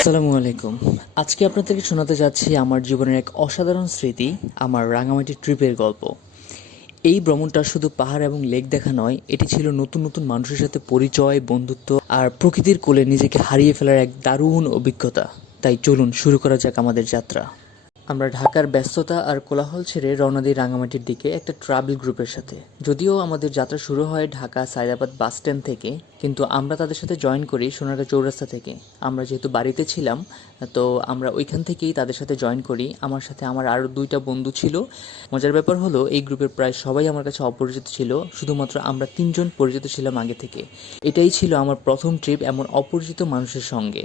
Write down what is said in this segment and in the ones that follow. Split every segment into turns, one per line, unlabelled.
আসসালামু আলাইকুম। আজকে আপনাদেরকে শোনাতে যাচ্ছি আমার জীবনের এক অসাধারণ স্মৃতি, আমার রাঙামাটি ট্রিপের গল্প। এই ভ্রমণটা শুধু পাহাড় এবং লেক দেখা নয়, এটি ছিল নতুন নতুন মানুষের সাথে পরিচয়, বন্ধুত্ব আর প্রকৃতির কোলে নিজেকে হারিয়ে ফেলার এক দারুণ অভিজ্ঞতা। তাই চলুন শুরু করা যাক আমাদের যাত্রা। আমরা ঢাকার ব্যস্ততা আর কোলাহল ছেড়ে রওনা দিই রাঙামাটির দিকে একটা ট্রাভেল গ্রুপের সাথে। যদিও আমাদের যাত্রা শুরু হয় ঢাকা সায়দাবাদ বাস স্ট্যান্ড থেকে, কিন্তু আমরা তাদের সাথে জয়েন করি সোনারগাঁ চৌরাস্তা থেকে। আমরা যেহেতু বাড়িতে ছিলাম, তো আমরা ওইখান থেকেই তাদের সাথে জয়েন করি। আমার সাথে আমার আরও দুইটা বন্ধু ছিল। মজার ব্যাপার হলো, এই গ্রুপের প্রায় সবাই আমার কাছে অপরিচিত ছিল, শুধুমাত্র আমরা তিনজন পরিচিত ছিলাম আগে থেকে। এটাই ছিল আমার প্রথম ট্রিপ এমন অপরিচিত মানুষের সঙ্গে।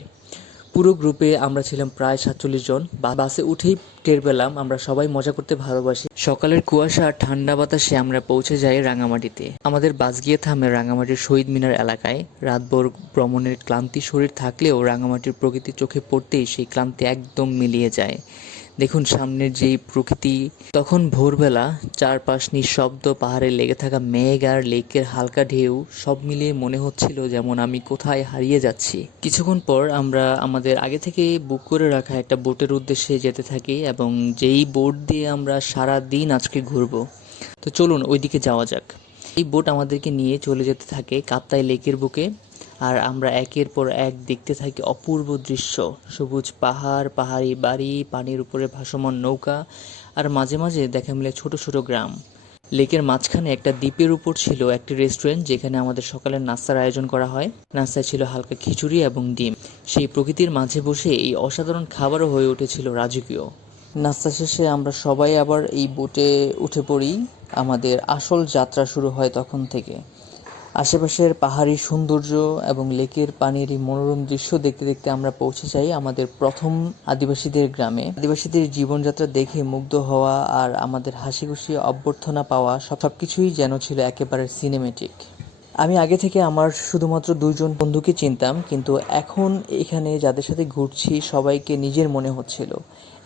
পুরো গ্রুপে আমরা ছিলাম প্রায় সাতচল্লিশ জন। বাসে উঠেই টের পেলাম, আমরা সবাই মজা করতে ভালোবাসি। সকালের কুয়াশা আর ঠান্ডা বাতাসে আমরা পৌঁছে যাই রাঙামাটিতে। আমাদের বাস গিয়ে থামে রাঙামাটির শহীদ মিনার এলাকায়। রাতভর ভ্রমণের ক্লান্তি শরীর থাকলেও রাঙামাটির প্রকৃতি চোখে পড়তেই সেই ক্লান্তি একদম মিলিয়ে যায়। দেখুন, সামনের যেই প্রকৃতি, তখন ভোরবেলা চারপাশ নিঃশব্দ পাহাড়ে লেগে থাকা মেঘ আর লেকের হালকা ঢেউ সব মিলিয়ে মনে হচ্ছিল যেমন আমি কোথায় হারিয়ে যাচ্ছি। কিছুক্ষণ পর আমরা আমাদের আগে থেকে বুক করে রাখা একটা বোটের উদ্দেশ্যে যেতে থাকি এবং যেই বোট দিয়ে আমরা সারা দিন আজকে ঘুরবো। তো চলুন, ওইদিকে যাওয়া যাক। এই বোট আমাদেরকে নিয়ে চলে যেতে থাকে কাপ্তাই লেকের বুকে। আর আমরা একের পর এক দেখতে থাকি অপূর্ব দৃশ্য। সবুজ পাহাড়, পাহাড়ি বাড়ি, পানির উপরে ভাসমান নৌকা আর মাঝে মাঝে দেখা মিলে ছোট ছোট গ্রাম। লেকের মাঝখানে একটা দ্বীপের উপর ছিল একটি রেস্টুরেন্ট যেখানে আমাদের সকালের নাস্তার আয়োজন করা হয়। নাস্তায় ছিল হালকা খিচুড়ি এবং ডিম। সেই প্রকৃতির মাঝে বসে এই অসাধারণ খাবারও হয়ে উঠেছিল রাজকীয়। নাস্তা শেষে আমরা সবাই আবার এই বোটে উঠে পড়ি। আমাদের আসল যাত্রা শুরু হয় তখন থেকে। আশেপাশের পাহাড়ি সৌন্দর্য এবং লেকের পানির এই মনোরম দৃশ্য দেখতে দেখতে আমরা পৌঁছে যাই আমাদের প্রথম আদিবাসীদের গ্রামে। আদিবাসীদের জীবনযাত্রা দেখে মুগ্ধ হওয়া আর আমাদের হাসি খুশি অভ্যর্থনা পাওয়া সব সবকিছুই যেন ছিল একেবারে সিনেমেটিক আমি আগে থেকে আমার শুধুমাত্র দুইজন বন্ধুকে চিনতাম, কিন্তু এখন এখানে যাদের সাথে ঘুরছি, সবাইকে নিজের মনে হচ্ছিল।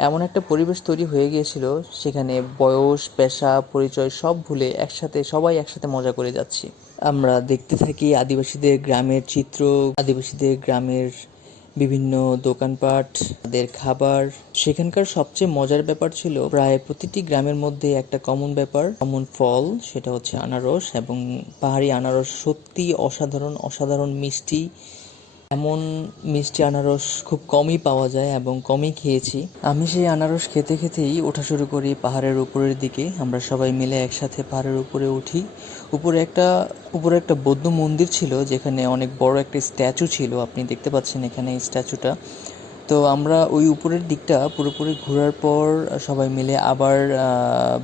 এমন একটা পরিবেশ তৈরি হয়ে গিয়েছিল, সেখানে বয়স, পেশা, পরিচয় সব ভুলে একসাথে, সবাই একসাথে মজা করে যাচ্ছি। আমরা দেখতে থাকি আদিবাসীদের গ্রামের চিত্র, আদিবাসীদের গ্রামের বিভিন্ন দোকানপাট, তাদের খাবার। সেখানকার সবচেয়ে মজার ব্যাপার ছিল, প্রায় প্রতিটি গ্রামের মধ্যে একটা কমন ব্যাপার কমন ফল, সেটা হচ্ছে আনারস এবং পাহাড়ি আনারস সত্যি অসাধারণ অসাধারণ মিষ্টি। এমন মিষ্টি আনারস খুব কমই পাওয়া যায় এবং কমই খেয়েছি। আমি সেই আনারস খেতে খেতেই ওঠা শুরু করি পাহাড়ের উপরের দিকে। আমরা সবাই মিলে একসাথে পাহাড়ের উপরে উঠি। উপরে একটা উপরে একটা বৌদ্ধ মন্দির ছিল, যেখানে অনেক বড় একটা স্ট্যাচু ছিল। আপনি দেখতে পাচ্ছেন এখানে এই স্ট্যাচুটা। তো আমরা ওই উপরের দিকটা পুরোপুরি ঘোরার পর সবাই মিলে আবার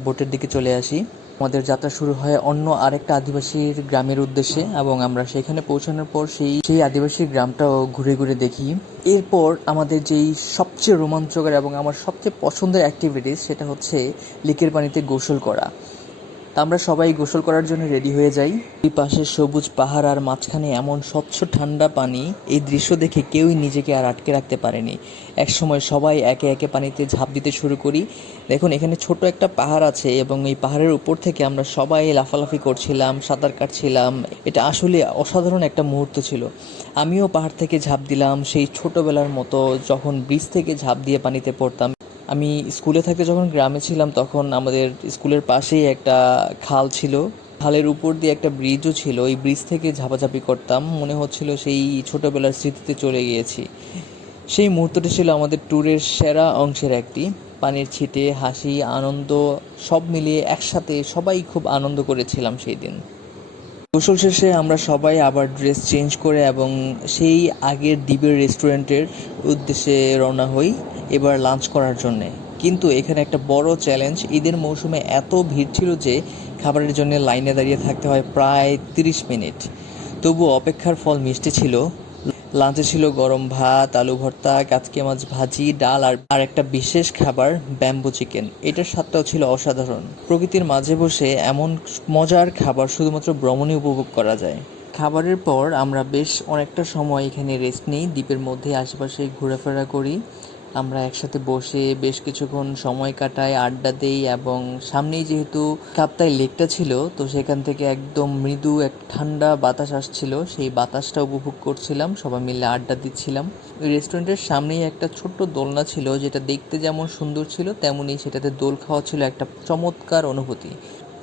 বোটের দিকে চলে আসি। আমাদের যাত্রা শুরু হয় অন্য আরেকটা আদিবাসীর গ্রামের উদ্দেশ্যে এবং আমরা সেখানে পৌঁছানোর পর সেই সেই আদিবাসীর গ্রামটাও ঘুরে ঘুরে দেখি। এরপর আমাদের যেই সবচেয়ে রোমাঞ্চকর এবং আমার সবচেয়ে পছন্দের অ্যাক্টিভিটিস সেটা হচ্ছে লেকের পানিতে গোসল করা। আমরা সবাই গোসল করার জন্য রেডি হয়ে যাই। এই পাশে সবুজ পাহাড় আর মাঝখানে এমন স্বচ্ছ ঠান্ডা পানি, এই দৃশ্য দেখে কেউই নিজেকে আর আটকে রাখতে পারেনি। একসময় সবাই একে একে পানিতে ঝাঁপ দিতে শুরু করি। দেখুন, এখানে ছোট একটা পাহাড় আছে এবং এই পাহাড়ের উপর থেকে আমরা সবাই লাফালাফি করছিলাম, সাঁতার কাটছিলাম। এটা আসলে অসাধারণ একটা মুহূর্ত ছিল। আমিও পাহাড় থেকে ঝাঁপ দিলাম সেই ছোটবেলার মতো, যখন ব্রিজ থেকে ঝাঁপ দিয়ে পানিতে পড়তাম। আমি স্কুলে থাকতে যখন গ্রামে ছিলাম, তখন আমাদের স্কুলের পাশেই একটা খাল ছিল। খালের উপর দিয়ে একটা ব্রিজও ছিল। ওই ব্রিজ থেকে ঝাপাঝাপি করতাম। মনে হচ্ছিল সেই ছোটোবেলার স্মৃতিতে চলে গিয়েছি। সেই মুহূর্তটি ছিল আমাদের ট্যুরের সেরা অংশের একটি। পানির ছিটে, হাসি, আনন্দ, সব মিলিয়ে একসাথে সবাই খুব আনন্দ করেছিলাম সেই দিন। গোসল শেষে আমরা সবাই আবার ড্রেস চেঞ্জ করে এবং সেই আগের দ্বীপের রেস্টুরেন্টের উদ্দেশ্যে রওনা হই এবার লাঞ্চ করার জন্যে। কিন্তু এখানে একটা বড় চ্যালেঞ্জ ঈদের মৌসুমে এত ভিড় ছিল যে খাবারের জন্য লাইনে দাঁড়িয়ে থাকতে হয় প্রায় তিরিশ মিনিট। তবু অপেক্ষার ফল মিষ্টি ছিল। লাঞ্চে ছিল গরম ভাত, আলু ভর্তা, কাতকে মাছ ভাজি, ডাল আর আর একটা বিশেষ খাবার, ব্যাম্বু চিকেন। এটার স্বাদটাও ছিল অসাধারণ। প্রকৃতির মাঝে বসে এমন মজার খাবার শুধুমাত্র ভ্রমণে উপভোগ করা যায়। খাবারের পর আমরা বেশ অনেকটা সময় এখানে রেস্ট নিই। দ্বীপের মধ্যে আশেপাশে ঘোরাফেরা করি। আমরা একসাথে বসে বেশ কিছুক্ষণ সময় কাটাই, আড্ডা দেই এবং সামনেই যেহেতু কাপ্তাই লেকটা ছিল, তো সেখান থেকে একদম মৃদু এক ঠান্ডা বাতাস আসছিল। সেই বাতাসটা উপভোগ করছিলাম, সবাই মিলে আড্ডা দিচ্ছিলাম। ওই রেস্টুরেন্টের সামনেই একটা ছোট্ট দোলনা ছিল, যেটা দেখতে যেমন সুন্দর ছিল তেমনই সেটাতে দোল খাওয়া ছিল একটা চমৎকার অনুভূতি।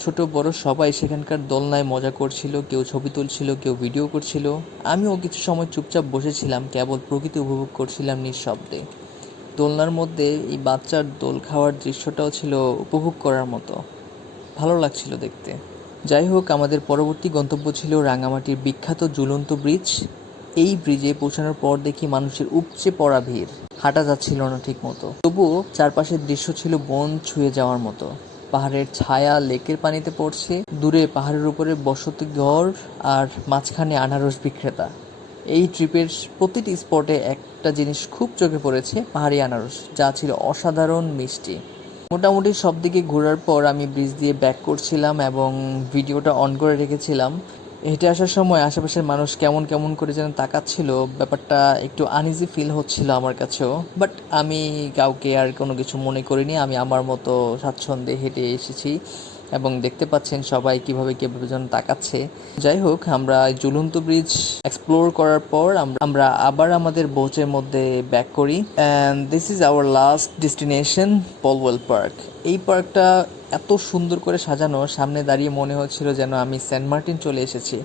ছোট বড় সবাই সেখানকার দোলনায় মজা করছিল, কেউ ছবি তুলছিল, কেউ ভিডিও করছিল। আমিও কিছু সময় চুপচাপ বসেছিলাম, কেবল প্রকৃতি উপভোগ করছিলাম নিঃশব্দে। দোলনার মধ্যে এই বাচ্চার দোল খাওয়ার দৃশ্যটাও ছিল উপভোগ করার মতো। ভালো লাগছিল দেখতে। যাই হোক, আমাদের পরবর্তী গন্তব্য ছিল রাঙামাটির বিখ্যাত ঝুলন্ত ব্রিজ। এই ব্রিজে পৌঁছানোর পর দেখি মানুষের উপচে পড়া ভিড়। হাঁটা যাচ্ছিল না ঠিক মতো তবুও চারপাশের দৃশ্য ছিল বন ছুঁয়ে যাওয়ার মতো। পাহাড়ের ছায়া লেকের পানিতে পড়ছে। দূরে পাহাড়ের উপরে বসতি ঘর আর মাঝখানে আনারস বিক্রেতা। এই ট্রিপের প্রতিটি স্পটে একটা জিনিস খুব চোখে পড়েছে, পাহাড়ি আনারস, যা ছিল অসাধারণ মিষ্টি। মোটামুটি সব দিকে ঘোরার পর আমি ব্রিজ দিয়ে ব্যাক করছিলাম এবং ভিডিওটা অন করে রেখেছিলাম। হেঁটে আসার সময় আশেপাশের মানুষ কেমন কেমন করে যেন তাকাচ্ছিল, ব্যাপারটা একটু আনইজি ফিল হচ্ছিল আমার কাছেও। বাট আমি কাউকে আর কোনো কিছু মনে করিনি, আমি আমার মতো স্বাচ্ছন্দ্যে হেঁটে এসেছি। এবং দেখতে পাচ্ছেন সবাই কীভাবে কীভাবে যেন তাকাচ্ছে। যাই হোক, আমরা জুলন্ত ব্রিজ এক্সপ্লোর করার পর আমরা আমরা আবার আমাদের বোচের মধ্যে ব্যাক করি। And this is our last destination Polwell park এই পার্কটা এত সুন্দর করে সাজানো, সামনে দাঁড়িয়ে মনে হচ্ছিল যেন আমি সেন্ট মার্টিন চলে এসেছি।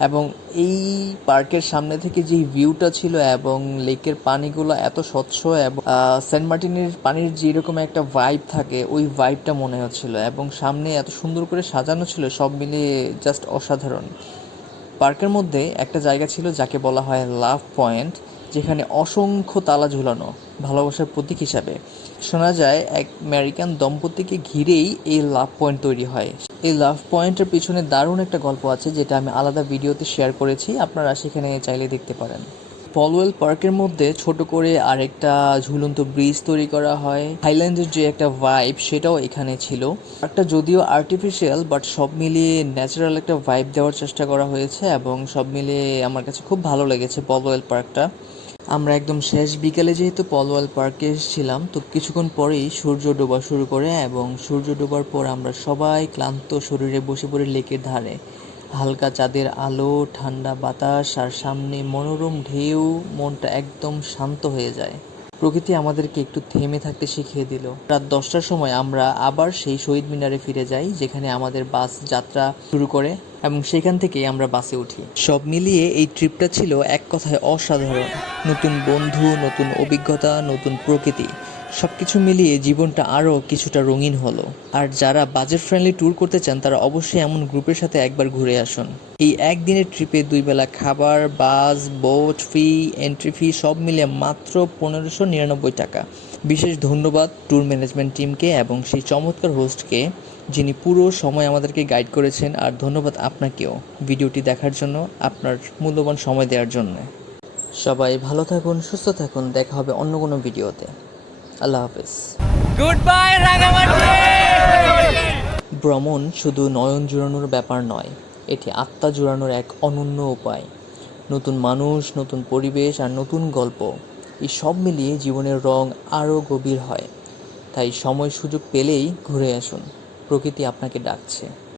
এবং এই পার্কের সামনে থেকে যে ভিউটা ছিল এবং লেকের পানিগুলো এত স্বচ্ছ এবং সেন্ট মার্টিনের পানির যেরকম একটা ভাইব থাকে, ওই ভাইবটা মনে হচ্ছিল এবং সামনে এত সুন্দর করে সাজানো ছিল, সব মিলিয়ে জাস্ট অসাধারণ। পার্কের মধ্যে একটা জায়গা ছিল যাকে বলা হয় লাভ পয়েন্ট, যেখানে অসংখ্য তালা ঝুলানো, ভালোবাসার প্রতীক হিসাবে। শোনা যায়, এক আমেরিকান দম্পতিকে ঘিরেই এই লাভ পয়েন্ট তৈরি হয়। এই লাভ পয়েন্টের পিছনে দারুণ একটা গল্প আছে, যেটা আমি আলাদা ভিডিওতে শেয়ার করেছি, আপনারা সেখানে চাইলে দেখতে পারেন। পলওয়েল পার্কের মধ্যে ছোট করে আরেকটা ঝুলন্ত ব্রিজ তৈরি করা হয়। হাইল্যান্ডের যে একটা ভাইব সেটাও এখানে ছিল। একটা যদিও আর্টিফিশিয়াল বাট সব মিলিয়ে ন্যাচারাল একটা ভাইব দেওয়ার চেষ্টা করা হয়েছে, এবং সব মিলিয়ে আমার কাছে খুব ভালো লেগেছে পলওয়েল পার্কটা আমরা একদম শেষ বিকেলে যেহেতু পলওয়াল পার্কে এসেছিলাম তো কিছুক্ষণ পরেই সূর্য ডোবা শুরু করে এবং সূর্য ডোবার পর আমরা সবাই ক্লান্ত শরীরে বসে পড়ে লেকের ধারে। হালকা চাঁদের আলো, ঠান্ডা বাতাস আর সামনে মনোরম ঢেউ, মনটা একদম শান্ত হয়ে যায়। প্রকৃতি আমাদেরকে একটু থেমে থাকতে শিখিয়ে দিল। রাত দশটার সময় আমরা আবার সেই শহীদ মিনারে ফিরে যাই, যেখানে আমাদের বাস যাত্রা শুরু করে এবং সেখান থেকেই আমরা বাসে উঠি। সব মিলিয়ে এই ট্রিপটা ছিল এক কথায় অসাধারণ। নতুন বন্ধু, নতুন অভিজ্ঞতা, নতুন প্রকৃতি। সব কিছু মিলিয়ে জীবনটা আরও কিছুটা রঙিন হলো। আর যারা বাজেট ফ্রেন্ডলি ট্যুর করতে চান, তারা অবশ্যই এমন গ্রুপের সাথে একবার ঘুরে আসুন। এই একদিনের ট্রিপে দুই বেলা খাবার বাস বোট ফি এন্ট্রি ফি সব মিলিয়ে মাত্র পনেরোশো নিরানব্বই টাকা। বিশেষ ধন্যবাদ ট্যুর ম্যানেজমেন্ট টিমকে এবং সেই চমৎকার হোস্টকে যিনি পুরো সময় আমাদেরকে গাইড করেছেন। আর ধন্যবাদ আপনাকেও ভিডিওটি দেখার জন্য, আপনার মূল্যবান সময় দেওয়ার জন্য। সবাই ভালো থাকুন, সুস্থ থাকুন। দেখা হবে অন্য কোনো ভিডিওতে। আল্লাহ হাফেজ।
গুড বাই
ভ্রমণ শুধু নয়ন জুড়ানোর ব্যাপার নয় এটি আত্মা জুড়ানোর এক অনন্য উপায়। নতুন মানুষ নতুন পরিবেশ আর নতুন গল্প এই সব মিলিয়ে জীবনের রং আরও গভীর হয়। তাই সময় সুযোগ পেলেই ঘুরে আসুন। প্রকৃতি আপনাকে ডাকছে।